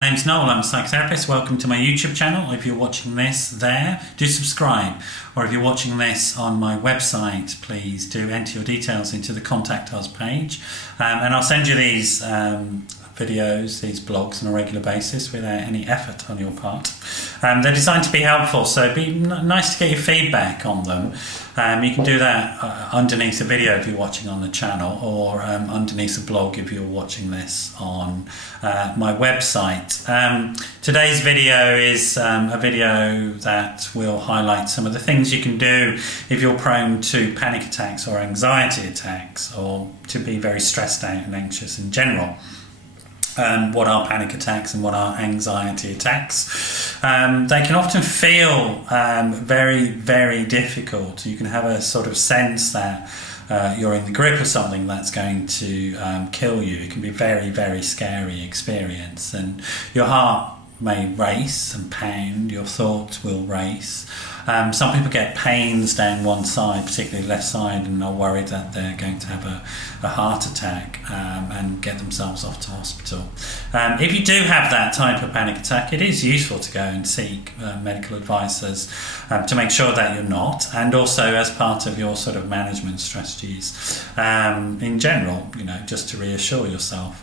My name's Noel, I'm a psychotherapist. Welcome to my YouTube channel. If you're watching this there, do subscribe. Or if you're watching this on my website, please do enter your details into the Contact Us page. And I'll send you these videos, these blogs on a regular basis without any effort on your part. They're designed to be helpful, so it'd be nice to get your feedback on them. You can do that underneath the video if you're watching on the channel, or underneath the blog if you're watching this on my website. Today's video is a video that will highlight some of the things you can do if you're prone to panic attacks or anxiety attacks, or to be very stressed out and anxious in general. What are panic attacks and what are anxiety attacks? They can often feel very, very difficult. You can have a sort of sense that you're in the grip of something that's going to kill you. It can be a very, very scary experience, and your heart may race and pound, your thoughts will race. Some people get pains down one side, particularly left side, and are worried that they're going to have a heart attack and get themselves off to hospital. If you do have that type of panic attack, it is useful to go and seek medical advisors to make sure that you're not, and also as part of your sort of management strategies in general, just to reassure yourself.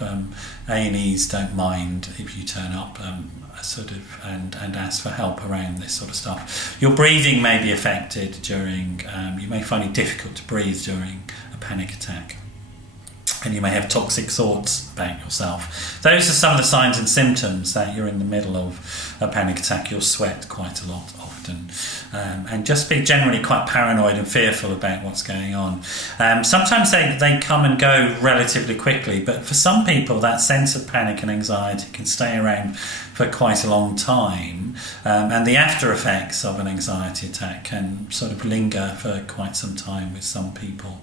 A&Es don't mind if you turn up and ask for help around this sort of stuff. Your breathing may be affected during, you may find it difficult to breathe during a panic attack, and you may have toxic thoughts about yourself. Those are some of the signs and symptoms that you're in the middle of a panic attack. You'll sweat quite a lot often, and just be generally quite paranoid and fearful about what's going on. Sometimes they come and go relatively quickly, but for some people that sense of panic and anxiety can stay around for quite a long time, and the after effects of an anxiety attack can sort of linger for quite some time with some people.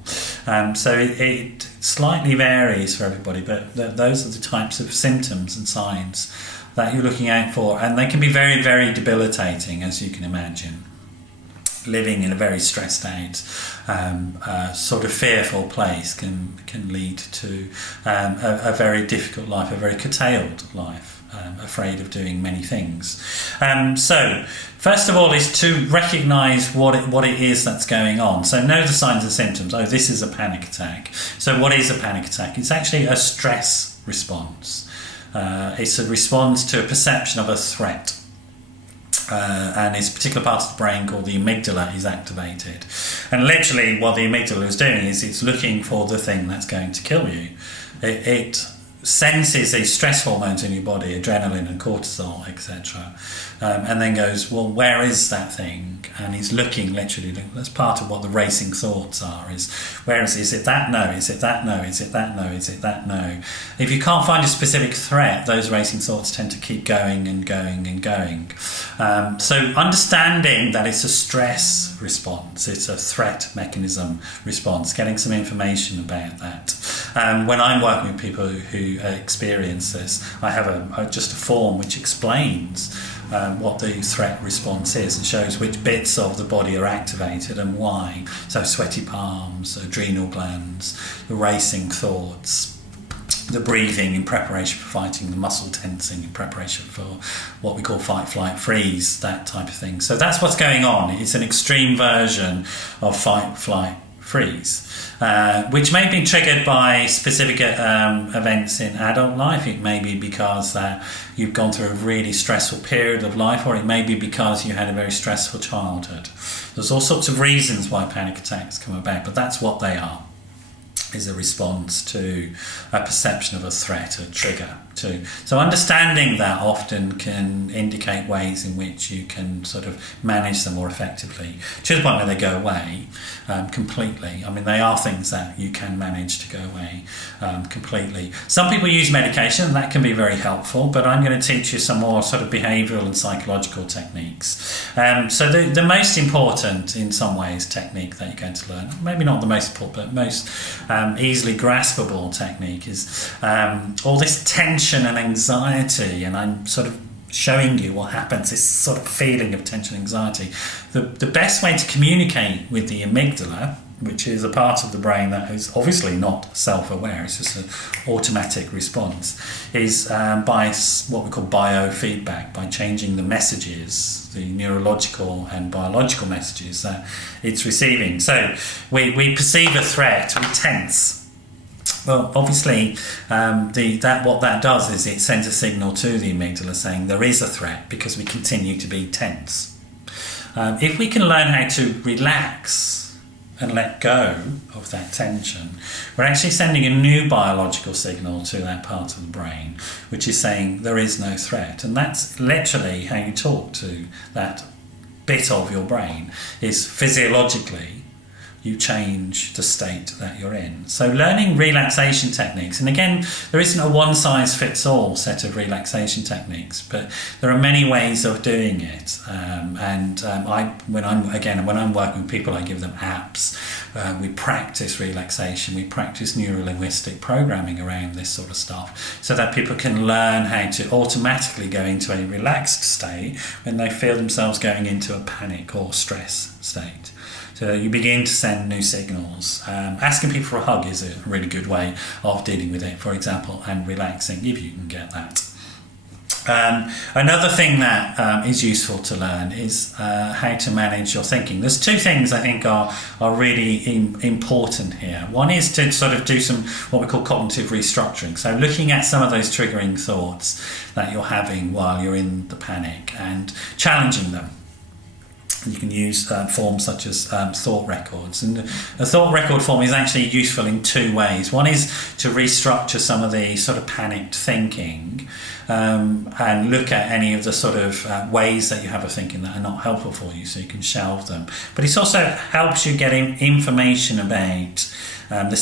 So it slightly varies for everybody, but those are the types of symptoms and signs that you're looking out for, and they can be very, very debilitating, as you can imagine. Living in a very stressed out, sort of fearful place can lead to a very difficult life, a very curtailed life. Afraid of doing many things. So first of all is to recognise what it is that's going on. So know the signs and symptoms. Oh, this is a panic attack. So what is a panic attack? It's actually a stress response. It's a response to a perception of a threat. And it's a particular part of the brain called the amygdala is activated. And literally what the amygdala is doing is it's looking for the thing that's going to kill you. It senses these stress hormones in your body, adrenaline and cortisol, etc., and then goes, well, where is that thing? And he's looking, literally, that's part of what the racing thoughts are, is where is it that? No, is it that? No, is it that? No, is it that? No. If you can't find a specific threat, those racing thoughts tend to keep going and going and going. So understanding that it's a stress response, it's a threat mechanism response, getting some information about that. When I'm working with people who experience this, I have just a form which explains what the threat response is and shows which bits of the body are activated and why. So sweaty palms, adrenal glands, the racing thoughts, the breathing in preparation for fighting, the muscle tensing in preparation for what we call fight, flight, freeze, that type of thing. So that's what's going on. It's an extreme version of fight, flight, freeze, which may be triggered by specific events in adult life. It may be because you've gone through a really stressful period of life, or it may be because you had a very stressful childhood. There's all sorts of reasons why panic attacks come about, but that's what they are, is a response to a perception of a threat, a trigger. So understanding that often can indicate ways in which you can sort of manage them more effectively, to the point where they go away completely. I mean, they are things that you can manage to go away completely. Some people use medication, and that can be very helpful, but I'm going to teach you some more sort of behavioural and psychological techniques. So the most important, in some ways, technique that you're going to learn, maybe not the most important, but most easily graspable technique, is all this tension and anxiety, and I'm sort of showing you what happens, this sort of feeling of tension and anxiety. The best way to communicate with the amygdala which is a part of the brain that is obviously not self-aware, it's just an automatic response, is by what we call biofeedback, by changing the messages, the neurological and biological messages that it's receiving. So we perceive a threat, we tense. Well, obviously, what that does is it sends a signal to the amygdala saying there is a threat because we continue to be tense. If we can learn how to relax and let go of that tension, we're actually sending a new biological signal to that part of the brain, which is saying there is no threat. And that's literally how you talk to that bit of your brain, is physiologically you change the state that you're in. So learning relaxation techniques, and again, there isn't a one-size-fits-all set of relaxation techniques, but there are many ways of doing it. When I'm working with people, I give them apps. We practice relaxation, we practice neuro-linguistic programming around this sort of stuff, so that people can learn how to automatically go into a relaxed state when they feel themselves going into a panic or stress state. So you begin to send new signals. Asking people for a hug is a really good way of dealing with it, for example, and relaxing, if you can get that. Another thing that is useful to learn is how to manage your thinking. There's two things I think are really important here. One is to sort of do some what we call cognitive restructuring. So looking at some of those triggering thoughts that you're having while you're in the panic and challenging them. You can use forms such as thought records, and a thought record form is actually useful in two ways. One is to restructure some of the sort of panicked thinking and look at any of the sort of ways that you have of thinking that are not helpful for you, so you can shelve them. But it also helps you get information about the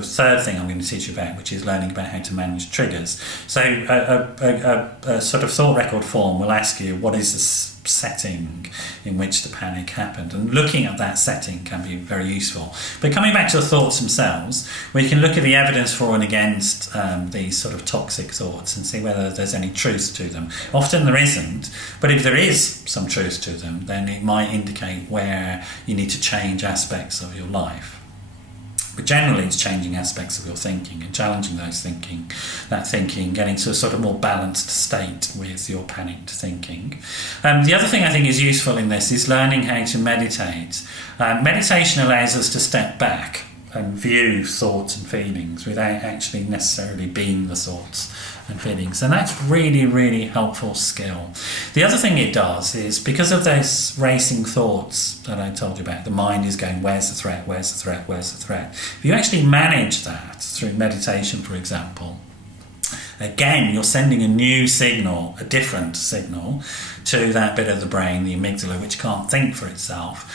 third thing I'm going to teach you about, which is learning about how to manage triggers. So a sort of thought record form will ask you, what is the setting in which the panic happened, and looking at that setting can be very useful. But coming back to the thoughts themselves, we can look at the evidence for and against these sort of toxic thoughts and see whether there's any truth to them. Often there isn't, but if there is some truth to them, then it might indicate where you need to change aspects of your life. But generally it's changing aspects of your thinking and challenging that thinking, getting to a sort of more balanced state with your panicked thinking. The other thing I think is useful in this is learning how to meditate. Meditation allows us to step back and view thoughts and feelings without actually necessarily being the thoughts and feelings, and that's really, really helpful skill. The other thing it does is, because of those racing thoughts that I told you about, the mind is going, where's the threat, where's the threat, where's the threat? If you actually manage that through meditation, for example, again, you're sending a new signal, a different signal, to that bit of the brain, the amygdala, which can't think for itself,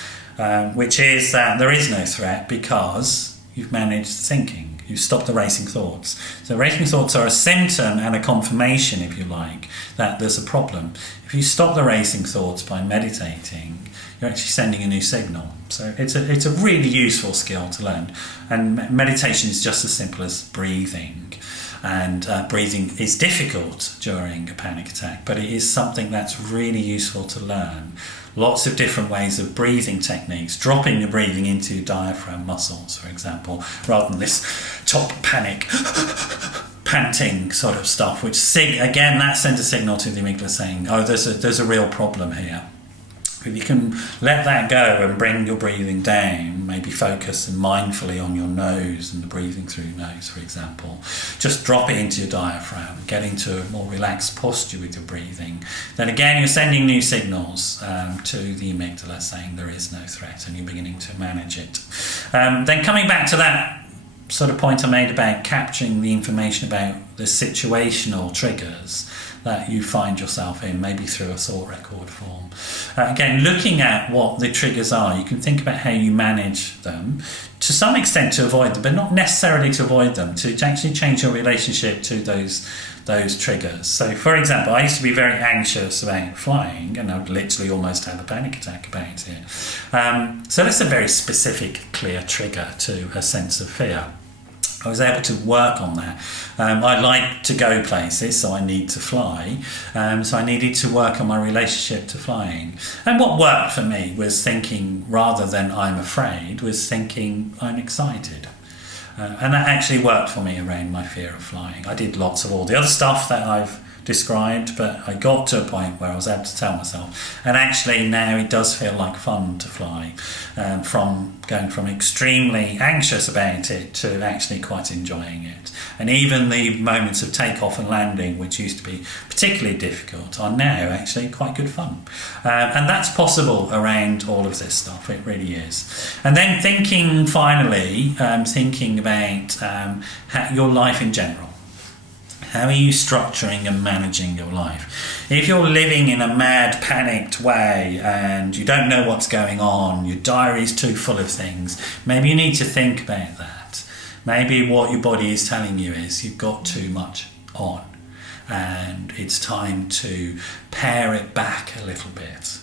which is that there is no threat because you've managed thinking. You stop the racing thoughts. So racing thoughts are a symptom and a confirmation, if you like, that there's a problem. If you stop the racing thoughts by meditating, you're actually sending a new signal. So it's a really useful skill to learn. And meditation is just as simple as breathing. And breathing is difficult during a panic attack, but it is something that's really useful to learn. Lots of different ways of breathing techniques, dropping the breathing into diaphragm muscles, for example, rather than this top panic, panting sort of stuff, which again, that sends a signal to the amygdala saying, oh, there's a real problem here. If you can let that go and bring your breathing down, maybe focus and mindfully on your nose and the breathing through your nose, for example, just drop it into your diaphragm, get into a more relaxed posture with your breathing, then again you're sending new signals to the amygdala saying there is no threat, and you're beginning to manage it. Then coming back to that sort of point I made about capturing the information about the situational triggers that you find yourself in, maybe through a thought record form. Again, looking at what the triggers are, you can think about how you manage them, to some extent to avoid them, but not necessarily to avoid them, to actually change your relationship to those triggers. So, for example, I used to be very anxious about flying, and I would literally almost have a panic attack about it. So that's a very specific, clear trigger to a sense of fear. I was able to work on that. I like to go places, so I need to fly. So I needed to work on my relationship to flying. And what worked for me was thinking, rather than I'm afraid, was thinking I'm excited. And that actually worked for me around my fear of flying. I did lots of all the other stuff that I've described, but I got to a point where I was able to tell myself, and actually now it does feel like fun to fly, from going from extremely anxious about it to actually quite enjoying it. And even the moments of takeoff and landing, which used to be particularly difficult, are now actually quite good fun. And that's possible around all of this stuff, it really is. And then thinking finally, thinking about your life in general. How are you structuring and managing your life? If you're living in a mad, panicked way and you don't know what's going on, your diary's too full of things, maybe you need to think about that. Maybe what your body is telling you is you've got too much on and it's time to pare it back a little bit,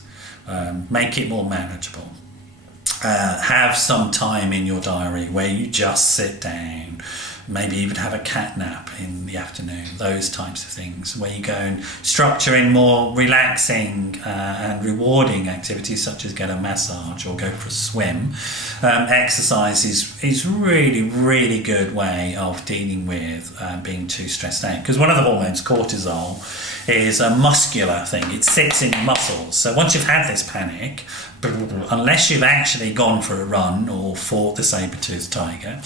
make it more manageable. Have some time in your diary where you just sit down, maybe even have a cat nap in the afternoon, those types of things, where you go and structure in more relaxing and rewarding activities such as get a massage or go for a swim. Exercise is really, really good way of dealing with being too stressed out, because one of the hormones, cortisol, is a muscular thing. It sits in your muscles. So once you've had this panic, unless you've actually gone for a run or fought the saber-toothed tiger,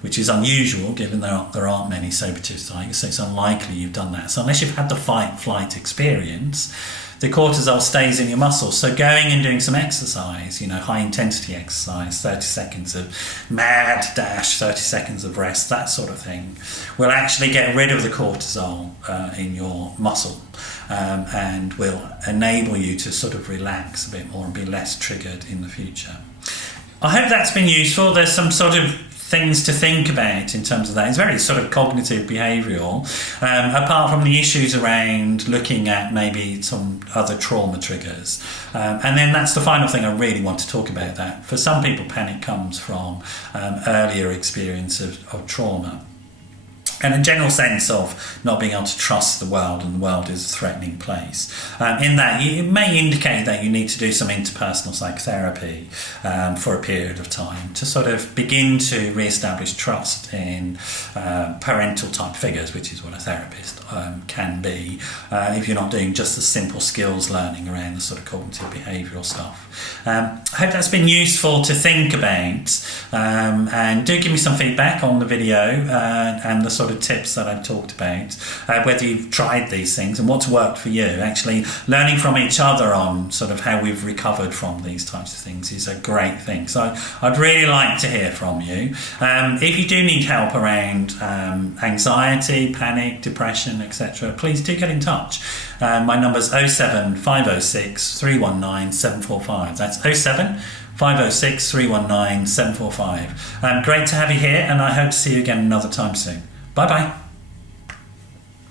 which is unusual given there aren't many saber-toothed tigers, so it's unlikely you've done that. So unless you've had the fight-flight experience, the cortisol stays in your muscles. So going and doing some exercise, high-intensity exercise, 30 seconds of mad dash, 30 seconds of rest, that sort of thing, will actually get rid of the cortisol in your muscle and will enable you to sort of relax a bit more and be less triggered in the future. I hope that's been useful. There's some sort of things to think about in terms of that. It's very sort of cognitive behavioural, apart from the issues around looking at maybe some other trauma triggers. And then that's the final thing I really want to talk about, that for some people panic comes from earlier experience of trauma. And a general sense of not being able to trust the world, and the world is a threatening place. In that, it may indicate that you need to do some interpersonal psychotherapy for a period of time to sort of begin to re-establish trust in parental type figures, which is what a therapist can be, if you're not doing just the simple skills learning around the sort of cognitive behavioural stuff. I hope that's been useful to think about, and do give me some feedback on the video and the sort of tips that I've talked about, whether you've tried these things and what's worked for you. Actually learning from each other on sort of how we've recovered from these types of things is a great thing. So I'd really like to hear from you. If you do need help around anxiety, panic, depression, etc., please do get in touch. My number's 07 506 319 745. That's 07 506 319 745. Great to have you here, and I hope to see you again another time soon. Bye bye.